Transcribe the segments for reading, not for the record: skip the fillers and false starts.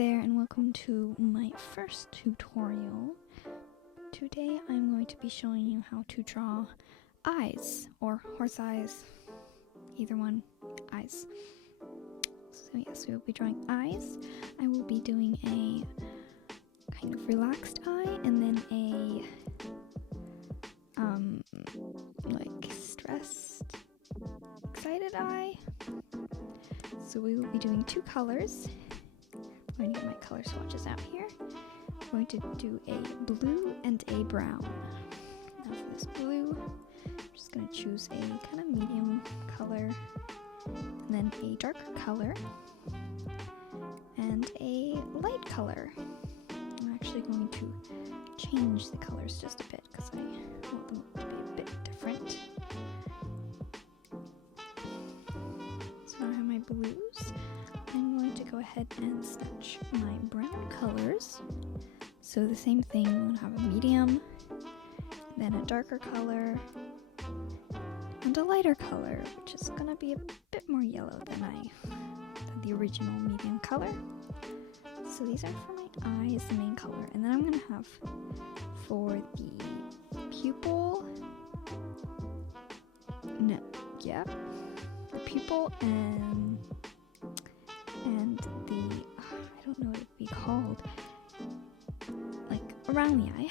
there and welcome to my first tutorial. Today I'm going to be showing you how to draw eyes or horse eyes, either one, eyes. So yes, we will be drawing eyes. I will be doing a kind of relaxed eye and then a like stressed, excited eye. So we will be doing two colors. I'm going to get my color swatches out here. I'm going to do a blue and a brown. Now for this blue, I'm just going to choose a kind of medium color, and then a darker color, and a light color. I'm actually going to change the colors just a bit because I want them to be a bit different. So now I have my blues. I'm going to go ahead and sketch my brown colors. So the same thing, I'm going to have a medium, then a darker color, and a lighter color, which is going to be a bit more yellow than the original medium color. So these are for my eyes, the main color, and then I'm going to have for the pupil, the pupil and the, I don't know what it'd be called, like around the eye.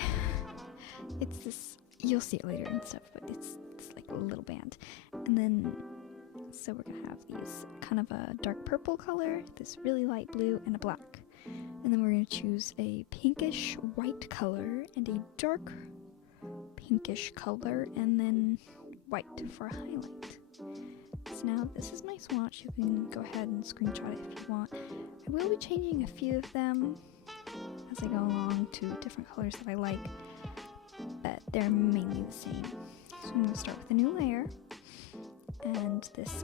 It's this, you'll see it later and stuff, but it's like a little band. And then, so we're gonna have these kind of a dark purple color, this really light blue, and a black. And then we're gonna choose a pinkish white color and a dark pinkish color, and then white for a highlight. So now this is my swatch. You can go ahead and screenshot it if you want. I will be changing a few of them as I go along to different colors that I like, but they're mainly the same. So I'm going to start with a new layer, and this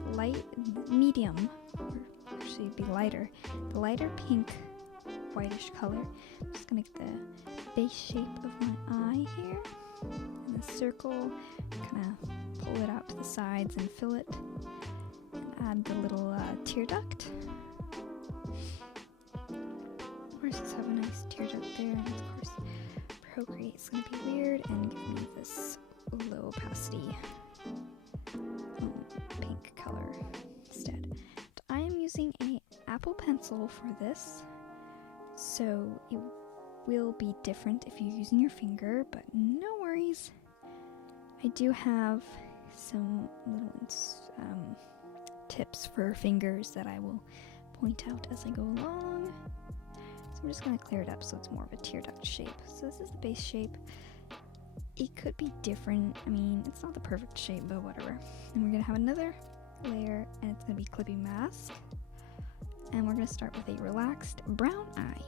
medium, or actually it'd be lighter, the lighter pink whitish color. I'm just going to get the base shape of my eye here, and the circle, kind of pull it out to the sides and fill it. Add the little tear duct. Horses have a nice tear duct there, and of course procreate is going to be weird and give me this low opacity pink color instead. But I am using a Apple pencil for this, so it will be different if you're using your finger, but no worries. I do have some little tips for fingers that I will point out as I go along. So I'm just going to clear it up so it's more of a tear duct shape. So this is the base shape. It could be different. I mean, it's not the perfect shape, but whatever. And we're going to have another layer, and it's going to be clipping mask. And we're going to start with a relaxed brown eye.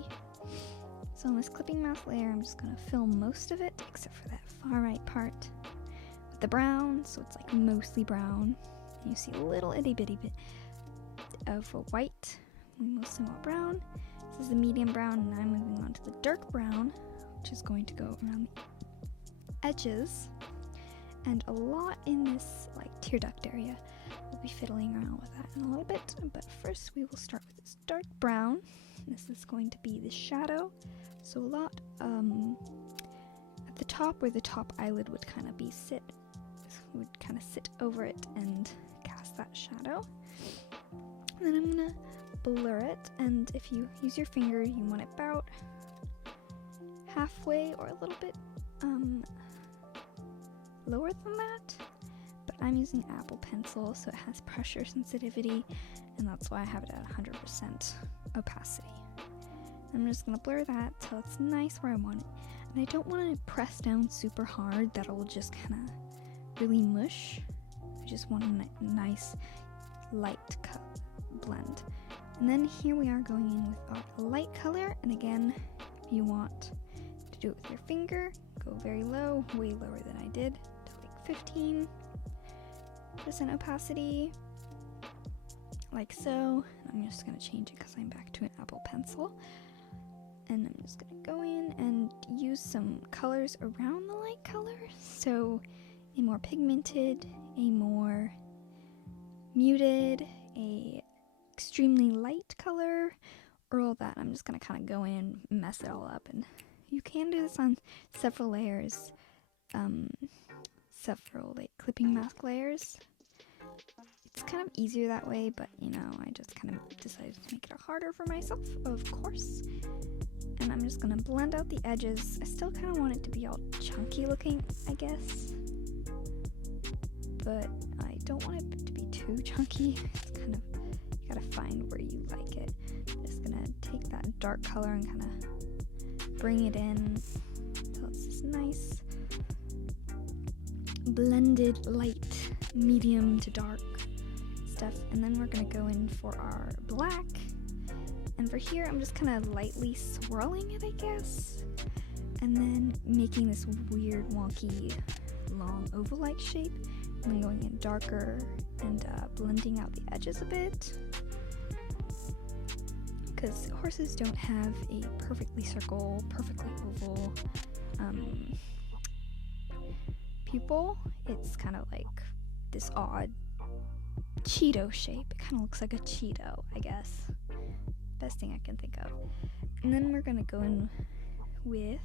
So on this clipping mask layer, I'm just going to fill most of it, except for that far right part, with the brown, so it's like mostly brown. You see a little itty bitty bit of white, mostly all brown. This is the medium brown, and I'm moving on to the dark brown, which is going to go around the edges, and a lot in this like tear duct area. We'll be fiddling around with that in a little bit, but first we will start with this dark brown. This is going to be the shadow, so a lot at the top where the top eyelid would kind of sit over it and cast that shadow. And then I'm gonna blur it, and if you use your finger, you want it about halfway or a little bit lower than that, but I'm using Apple pencil, so it has pressure sensitivity, and that's why I have it at 100% opacity. I'm just gonna blur that till it's nice where I want it, and I don't want to press down super hard. That'll just kind of really mush. I just want a nice light blend. And then here we are going in with our light color, and again, if you want to do it with your finger, go very low, way lower than I did, to like 15% opacity, like so. I'm just going to change it because I'm back to an Apple pencil, and I'm just going to go in and use some colors around the light color. So a more pigmented, a more muted, a extremely light color, or all that, I'm just gonna kind of go in and mess it all up. And you can do this on several layers, several like clipping mask layers. It's kind of easier that way, but you know, I just kind of decided to make it harder for myself, of course. And I'm just gonna blend out the edges. I still kind of want it to be all chunky looking, I guess, but I don't want it to be too chunky. It's kind of, you gotta find where you like it. I'm just gonna take that dark color and kind of bring it in so it's this nice blended light, medium to dark stuff. And then we're gonna go in for our black. And for here, I'm just kind of lightly swirling it, I guess. And then making this weird, wonky, long oval-like shape. And then going in darker and blending out the edges a bit. Because horses don't have a perfectly circle, perfectly oval pupil. It's kind of like this odd Cheeto shape. It kind of looks like a Cheeto, I guess. Best thing I can think of. And then we're gonna go in with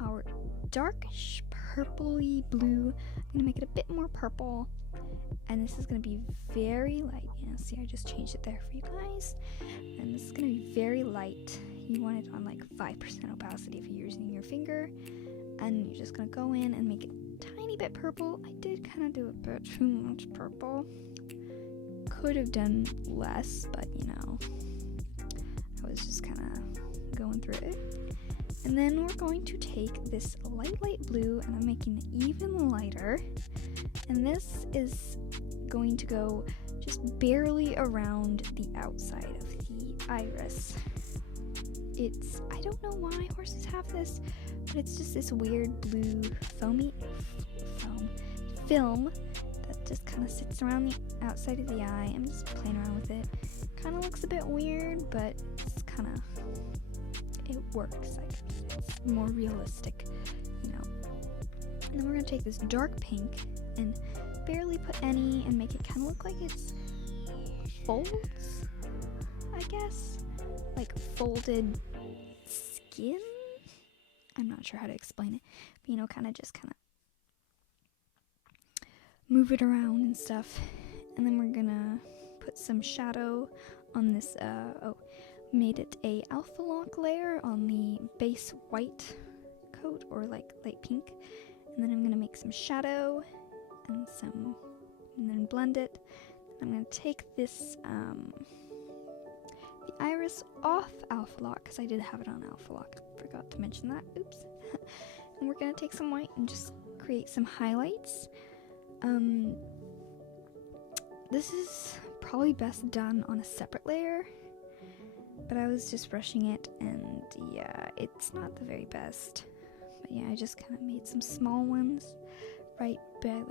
our darkish purpley blue. I'm gonna make it a bit more purple, and this is gonna be very light. You know, see, I just changed it there for you guys. And this is gonna be very light. You want it on like 5% opacity if you're using your finger, and you're just gonna go in and make it a tiny bit purple. I did kind of do a bit too much purple. Could have done less, but you know, I was just kind of going through it. And then we're going to take this light blue, and I'm making it even lighter, and this is going to go just barely around the outside of the iris. It's, I don't know why horses have this, but it's just this weird blue film that just kind of sits around the outside of the eye. I'm just playing around with it. Kind of looks a bit weird, but it's kind of, it works. Like, it's more realistic, you know. And then we're gonna take this dark pink and barely put any and make it kind of look like it's folds, I guess, like folded skin. I'm not sure how to explain it, but you know, kind of move it around and stuff. And then we're gonna put some shadow on this, made it a alpha lock layer on the base white coat, or like light pink. And then I'm gonna make some shadow and then blend it. I'm gonna take this, the iris off alpha lock, because I did have it on alpha lock. I forgot to mention that, oops. And we're gonna take some white and just create some highlights. This is probably best done on a separate layer, but I was just brushing it, and yeah, it's not the very best. But yeah, I just kind of made some small ones right by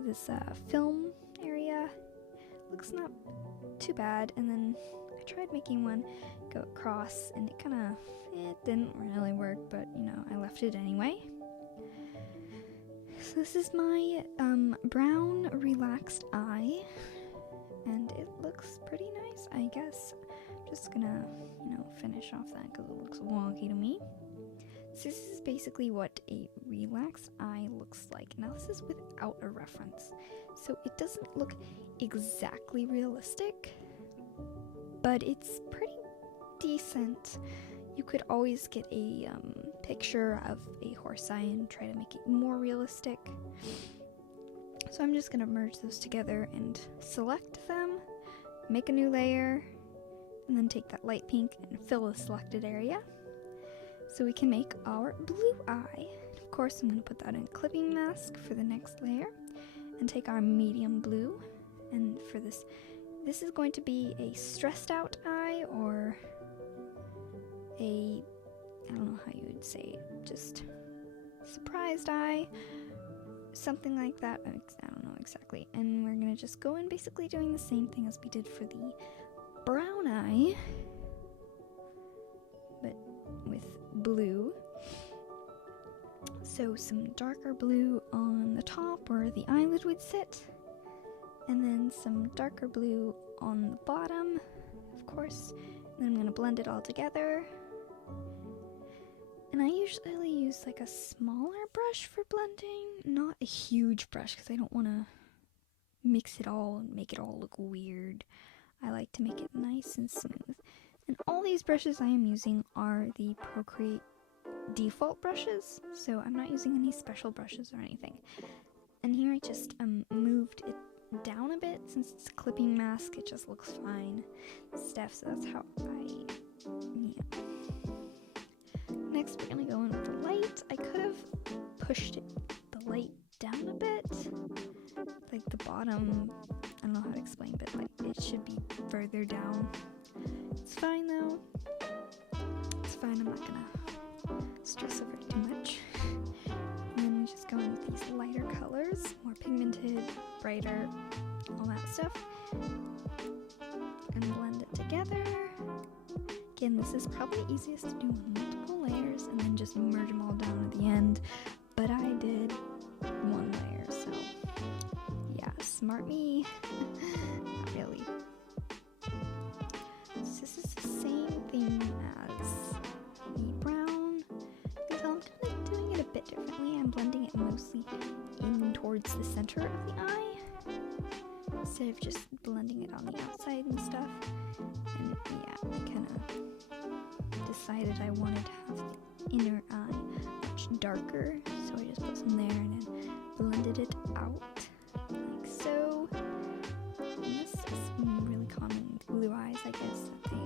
this film area. Looks not too bad. And then I tried making one go across, and it didn't really work, but you know, I left it anyway. So this is my brown relaxed eye, and it looks pretty nice, I guess. I'm just gonna, you know, finish off that because it looks wonky to me. So this is basically what a relaxed eye looks like. Now this is without a reference, so it doesn't look exactly realistic, but it's pretty decent. You could always get a picture of a horse eye and try to make it more realistic. So I'm just gonna merge those together and select them, make a new layer, and then take that light pink and fill the selected area so we can make our blue eye. Of course, I'm gonna put that in a clipping mask for the next layer and take our medium blue. And for this is going to be a stressed out eye, or I don't know how you would say it, just surprised eye, something like that. I don't know exactly. And we're gonna just go in basically doing the same thing as we did for the brown eye, but with blue. So some darker blue on the top where the eyelid would sit, and then some darker blue on the bottom of course. And then I'm going to blend it all together. And I usually use like a smaller brush for blending, not a huge brush because I don't want to mix it all and make it all look weird. I like to make it nice and smooth. And all these brushes I am using are the Procreate default brushes, so I'm not using any special brushes or anything. And here I just moved it down a bit. Since it's a clipping mask, it just looks fine stuff, so that's how yeah. Next we're gonna go in with the light. I could have pushed the light down a bit, like the bottom, I don't know how to explain, but like it should be further down. It's fine though, it's fine, I'm not gonna stress over it too much. And then we just go in with these lighter colors, more pigmented, brighter, all that stuff, and blend it together. Again, this is probably easiest to do on multiple layers and then just merge them all down at the end, but I did one layer, so yeah, smart me. Not really. So this is the same thing as the brown, because I'm kind of doing it a bit differently. I'm blending it mostly in towards the center of the eye, instead of just blending it on the outside and stuff. And yeah, I kind of decided I wanted to have the inner eye much darker, so I just put some there and then blended it out like so. And this is really common with blue eyes, I guess, that they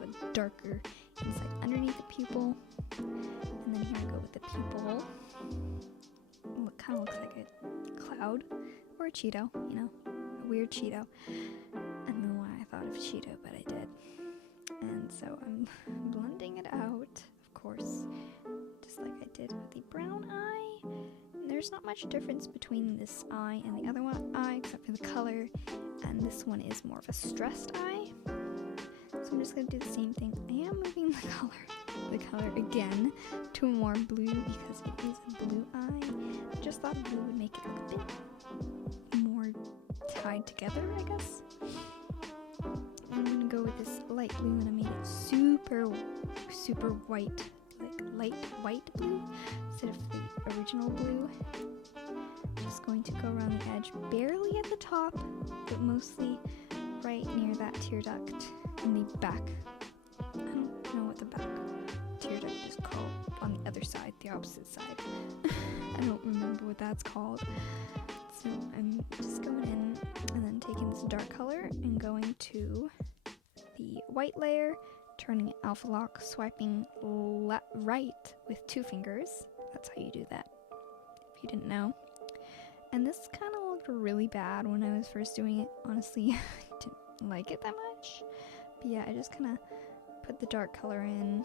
have a darker inside underneath the pupil. And then here I go with the pupil. Well, it kind of looks like a cloud or a Cheeto, you know, a weird Cheeto. I don't know why I thought of Cheeto, but I did. And so I'm blending it out, of course, just like I did with the brown eye. And there's not much difference between this eye and the other eye, except for the color. And this one is more of a stressed eye. So I'm just going to do the same thing. I am moving the color again to a more blue because it is a blue eye. I just thought blue would make it look a bit more tied together, I guess. I'm gonna go with this light blue, and I made it super, super white, like light white blue instead of the original blue. Just going to go around the edge, barely at the top, but mostly right near that tear duct in the back. I don't know what the back tear duct is called on the other side, the opposite side. I don't remember what that's called. So I'm just going in and then taking this dark color and going to the white layer, turning alpha lock, swiping right with 2 fingers. That's how you do that, if you didn't know. And this kind of looked really bad when I was first doing it. Honestly, I didn't like it that much. But yeah, I just kind of put the dark color in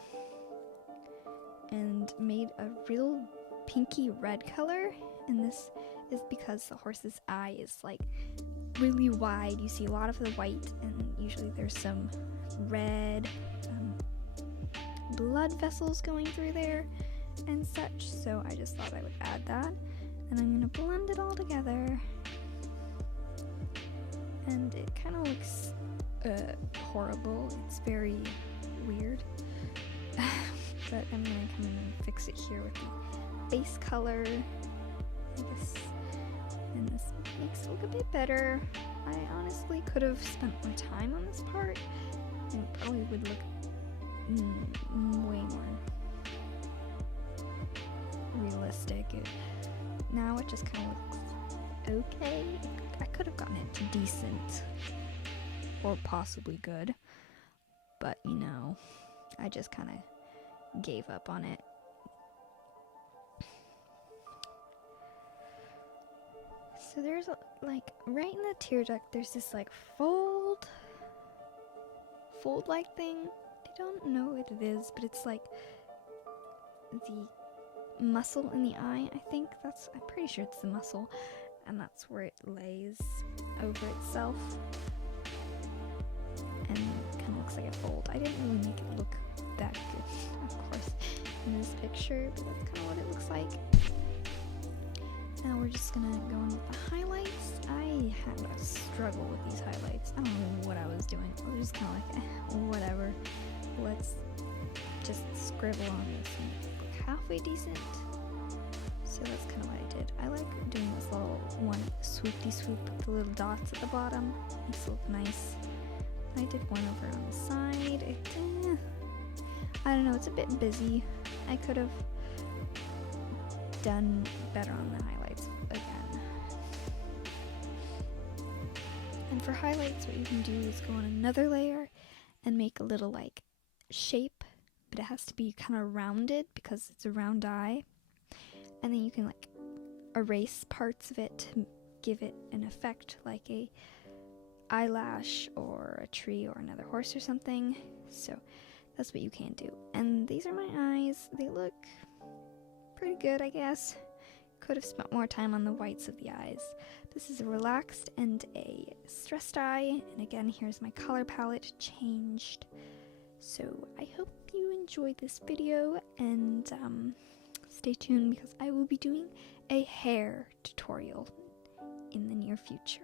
and made a real pinky red color. And this is because the horse's eye is like really wide. You see a lot of the white, and usually there's some red blood vessels going through there and such. So I just thought I would add that. And I'm going to blend it all together. And it kind of looks horrible. It's very weird. But I'm going to come in and fix it here with the base color. And this makes it look a bit better. I honestly could have spent more time on this part, and it probably would look way more realistic. Now it just kind of looks okay. I could have gotten it to decent or possibly good, but you know, I just kind of gave up on it. So there's like right in the tear duct, there's this like fold like thing. I don't know what it is, but it's like the muscle in the eye. I think I'm pretty sure it's the muscle, and that's where it lays over itself. And it kind of looks like a fold. I didn't really make it look that good, of course, in this picture, but that's kind of what it looks like. Now we're just gonna go in with the highlights. I had a struggle with these highlights. I don't know what I was doing. I was just kind of like, whatever. Let's just scribble on this and make it look halfway decent. So that's kind of what I did. I like doing this little one swoop-de-swoop with the little dots at the bottom. Makes it look nice. I did one over on the side. I don't know, it's a bit busy. I could have done better on the highlights again. And for highlights, what you can do is go on another layer and make a little like shape, but it has to be kind of rounded because it's a round eye. And then you can like erase parts of it to give it an effect like a eyelash or a tree or another horse or something. So that's what you can do. And these are my eyes. They look pretty good, I guess. Could have spent more time on the whites of the eyes. This is a relaxed and a stressed eye. And again, here's my color palette changed. So I hope you enjoyed this video, and stay tuned because I will be doing a hair tutorial in the near future.